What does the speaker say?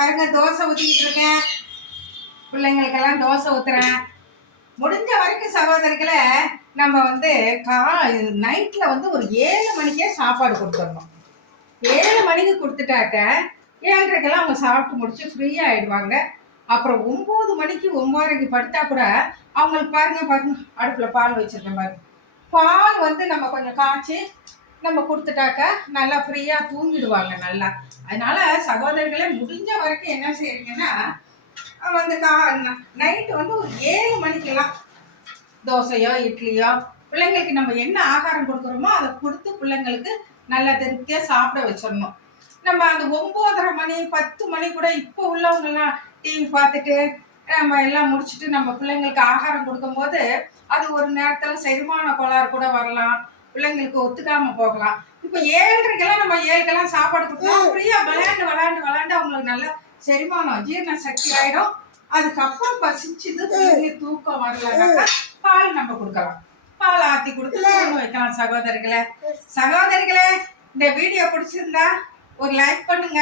பாருங்க தோசை ஊற்றிக்கிட்டு இருக்கேன். பிள்ளைங்களுக்கெல்லாம் தோசை ஊற்றுறேன். முடிஞ்ச வரைக்கும் சகோதரிகளை நம்ம வந்து நைட்டில் வந்து ஒரு 7 மணிக்கே சாப்பாடு கொடுத்துடணும். 7 மணிக்கு கொடுத்துட்டாக்க 7:30க்கெல்லாம் அவங்க சாப்பிட்டு முடிச்சு ஃப்ரீயாக ஆகிடுவாங்க. அப்புறம் 9 மணிக்கு 9:30க்கு படுத்தா கூட அவங்களுக்கு பாருங்க அடுப்பில் பால் வச்சுருக்கேன் பாருங்க. பால் வந்து நம்ம கொஞ்சம் காய்ச்சி நம்ம கொடுத்துட்டாக்க நல்லா ஃப்ரீயாக தூங்கிடுவாங்க நல்லா. அதனால சகோதரிகளை முடிஞ்ச வரைக்கும் என்ன செய்யறீங்கன்னா வந்து நைட்டு வந்து ஒரு 7 மணிக்கெல்லாம் தோசையோ இட்லியோ பிள்ளைங்களுக்கு நம்ம என்ன ஆகாரம் கொடுக்குறோமோ அதை கொடுத்து பிள்ளைங்களுக்கு நல்லா திருப்தியாக சாப்பிட வச்சிடணும். நம்ம அந்த 9:30 மணி 10 மணி கூட இப்போ உள்ளவங்கெல்லாம் டிவி பார்த்துட்டு நம்ம எல்லாம் முடிச்சுட்டு நம்ம பிள்ளைங்களுக்கு ஆகாரம் கொடுக்கும்போது அது ஒரு நேரத்தில் செரிமான கோளாறு கூட வரலாம், பிள்ளைங்களுக்கு ஒத்துக்காம போகலாம். இப்போ 7:30க்கெல்லாம் நம்ம 7க்கெல்லாம் சாப்பாடு கொடுத்தோம் ஃப்ரீயாக விளையாண்டு அவங்களுக்கு நல்லா செரிமானம் ஜீரண சக்தி ஆகிடும். அதுக்கப்புறம் பசிச்சுது பிள்ளைங்க தூக்கம் வரலனாக்கா பால் நம்ம கொடுக்கலாம். பால் ஆற்றி கொடுத்து தூங்க வைக்கலாம். சகோதரிகளே இந்த வீடியோ பிடிச்சிருந்தா ஒரு லைக் பண்ணுங்க.